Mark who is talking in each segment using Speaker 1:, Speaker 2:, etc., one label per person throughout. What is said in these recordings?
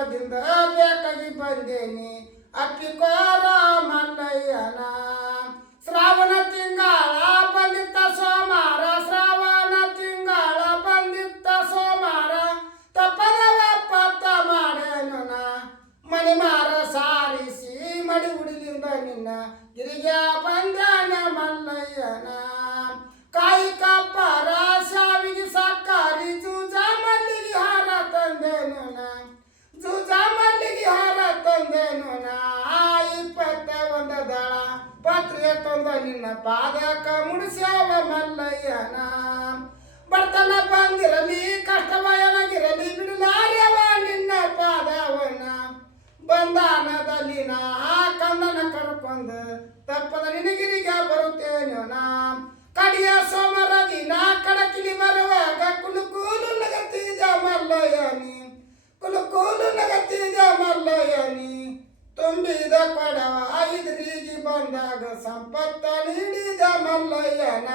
Speaker 1: ಊರದಿಂದ ಬೇಕಾಗಿ ಬಂದೇನಿ. ಅಕ್ಕಿಕೋರ ಮಲ್ಲಯ್ಯನ. ಶ್ರಾವಣ ತಿಂಗಳ ಬಂದಿತ್ತ ಸೋಮಾರ, ಶ್ರಾವಣ ತಿಂಗಳ ಬಂದಿತ್ತ ಸೋಮಾರ. ತಪ್ಪ ಮಾಡನ ಮಣಿ ಮಾರ ಸಾರಿಸಿ, ಮಡಿ ಹುಡುಗಿಂದ ನಿನ್ನ ಗಿರಿಗ ಬಂದನ ಮಲ್ಲಯ್ಯನ. ತಂದ ನಿನ್ನ ಪಾದಕ ಮುಡಿಸ್ಯಾವ ಮಲ್ಲಯ್ಯನ. ಬಡತನ ಬಂದಿರಲಿ ಕಷ್ಟವಯನಗಿರಲಿ ಬಿಡಲಾರ್ಯವ ನಿನ್ನ ಪಾದವನ. ಬಂದಾನದಲ್ಲಿ ನಾ ಕಂದನ ಕರ್ಕೊಂಡು ತಪ್ಪದ ನಿನಗಿರಿಗ ಬರುತ್ತೇನೆ ನಾ ಕಡಿಯ ಸೋಮರ ದಿನ ಕಡಕಿಲಿ ಬರುವಾಗ ಕುಲುಕೂಲು ನಗತಿದ ಮಲ್ಲಯ್ಯನಿ. ಕುಲುಕೂಲು ನಗತ್ತೀಜ ಮಲ್ಲಯ್ಯ ತುಂಬಿದ ಪಡವ ಐದ್ರಿಗೆ ಬಂದಾಗ ಸಂಪತ್ತ ನೀಡಿದ ಮಲ್ಲಯ್ಯನ.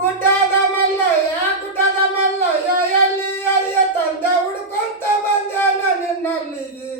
Speaker 1: ಗುಡ್ಡದ ಮಲ್ಲಯ್ಯ ಗುಡ್ಡದ ಮಲ್ಲಯ್ಯ, ಎಲ್ಲಿ ಅರಿಯ ತಂದ ಹುಡುಕೊಂತ ಬಂದನ ನಿನ್ನಲ್ಲಿಗೆ?